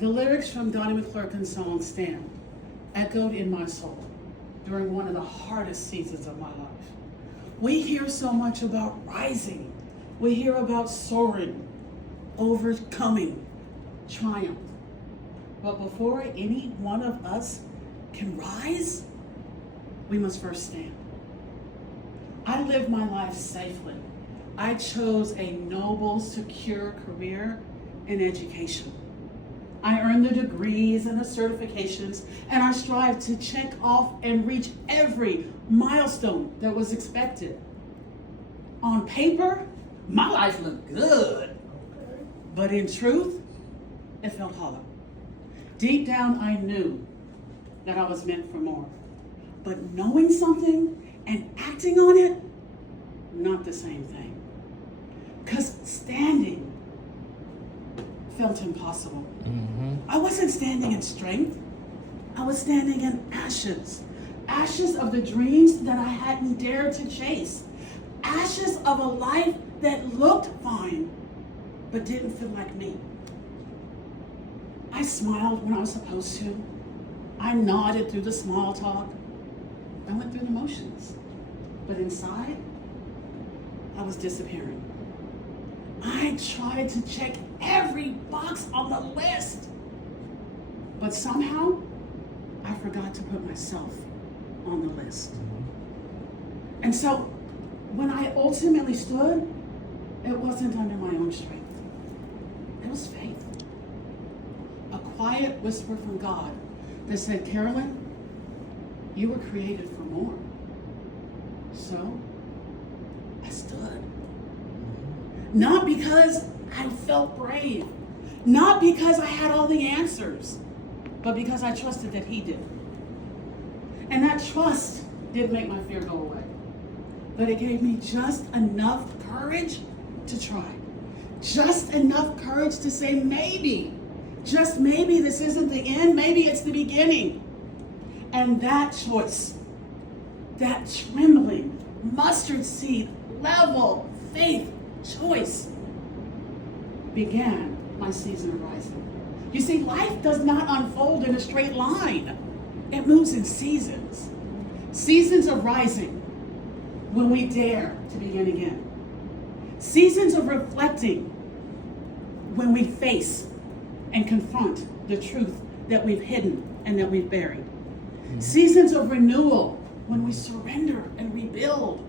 The lyrics from Donnie McClurkin's song Stand echoed in my soul during one of the hardest seasons of my life. We hear so much about rising. We hear about soaring, overcoming, triumph. But before any one of us can rise, we must first stand. I lived my life safely. I chose a noble, secure career in education. I earned the degrees and the certifications, and I strived to check off and reach every milestone that was expected. On paper, my life looked good, but in truth, it felt hollow. Deep down, I knew that I was meant for more, but knowing something and acting on it, not the same thing. Because standing felt impossible. I wasn't standing in strength. I was standing in ashes. Ashes of the dreams that I hadn't dared to chase. Ashes of a life that looked fine, but didn't feel like me. I smiled when I was supposed to. I nodded through the small talk. I went through the motions. But inside, I was disappearing. I tried to check every box on the list. But somehow, I forgot to put myself on the list. And so, when I ultimately stood, it wasn't under my own strength. It was faith. A quiet whisper from God that said, Carolyn, you were created for more. So, I stood. Not because I felt brave, not because I had all the answers, but because I trusted that He did. And that trust didn't make my fear go away, but it gave me just enough courage to try. Just enough courage to say maybe, just maybe this isn't the end, maybe it's the beginning. And that choice, that trembling, mustard seed level faith choice began my season of rising. You see, life does not unfold in a straight line. It moves in seasons. Seasons of rising when we dare to begin again. Seasons of reflecting when we face and confront the truth that we've hidden and that we've buried. Seasons of renewal when we surrender and rebuild.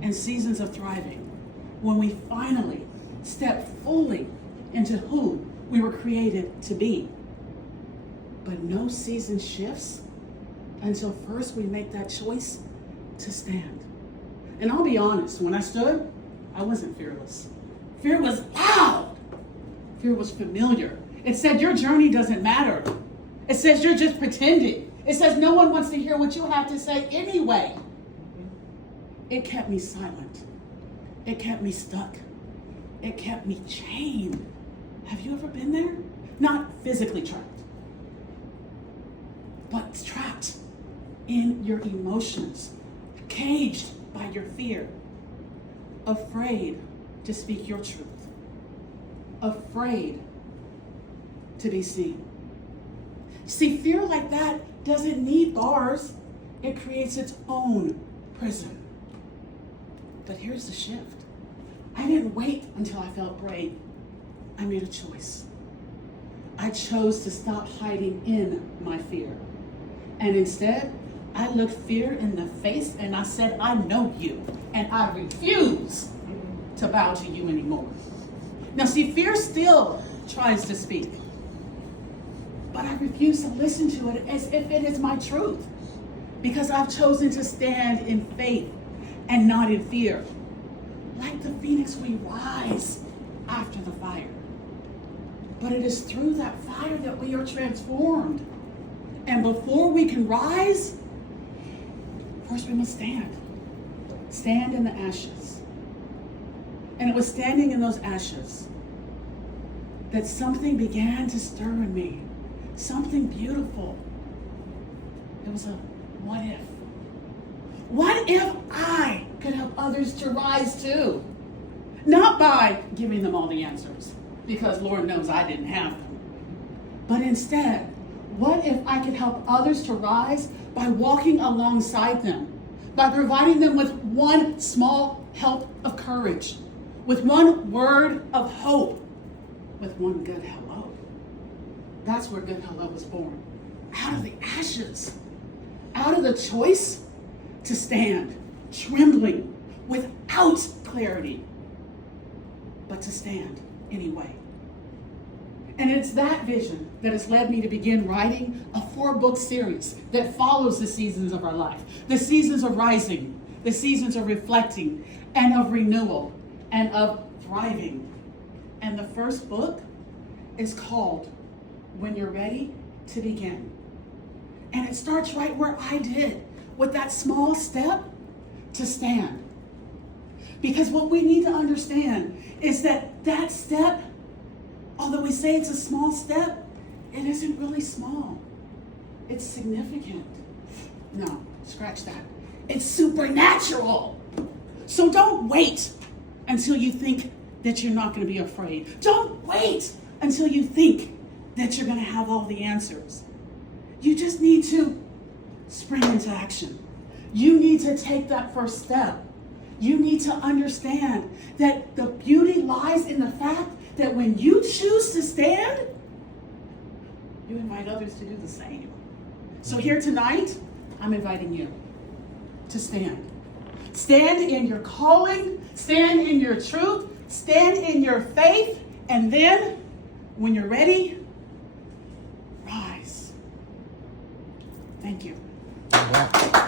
And seasons of thriving when we finally step fully into who we were created to be. But no season shifts until first we make that choice to stand. And I'll be honest, when I stood, I wasn't fearless. Fear was loud. Fear was familiar. It said your journey doesn't matter. It says you're just pretending. It says no one wants to hear what you have to say anyway. It kept me silent. It kept me stuck. It kept me chained. Have you ever been there? Not physically trapped, but trapped in your emotions, caged by your fear, afraid to speak your truth, afraid to be seen. See, fear like that doesn't need bars. It creates its own prison. But here's the shift. I didn't wait until I felt brave. I made a choice. I chose to stop hiding in my fear. And instead, I looked fear in the face and I said, I know you, and I refuse to bow to you anymore. Now see, fear still tries to speak, but I refuse to listen to it as if it is my truth, because I've chosen to stand in faith and not in fear. Like the phoenix, we rise after the fire. But it is through that fire that we are transformed. And before we can rise, first we must stand. Stand in the ashes. And it was standing in those ashes that something began to stir in me. Something beautiful. It was a what if. What if I could help others to rise too? Not by giving them all the answers, because Lord knows I didn't have them, But instead, what if I could help others to rise by walking alongside them, by providing them with one small help of courage, with one word of hope, with one good hello? That's where Good Hello was born. Out of the ashes, out of the choice to stand, trembling, without clarity, but to stand anyway. And it's that vision that has led me to begin writing a 4-book series that follows the seasons of our life. The seasons of rising, the seasons of reflecting, and of renewal, and of thriving. And the first book is called When You're Ready to Begin. And it starts right where I did, with that small step to stand. Because what we need to understand is that step, although we say it's a small step, it isn't really small. It's significant. No, scratch that. It's supernatural. So don't wait until you think that you're not going to be afraid. Don't wait until you think that you're going to have all the answers. You just need to spring into action. You need to take that first step. You need to understand that the beauty lies in the fact that when you choose to stand, you invite others to do the same. So here tonight, I'm inviting you to stand. Stand in your calling, stand in your truth, stand in your faith, and then, when you're ready, rise. Thank you. Yeah.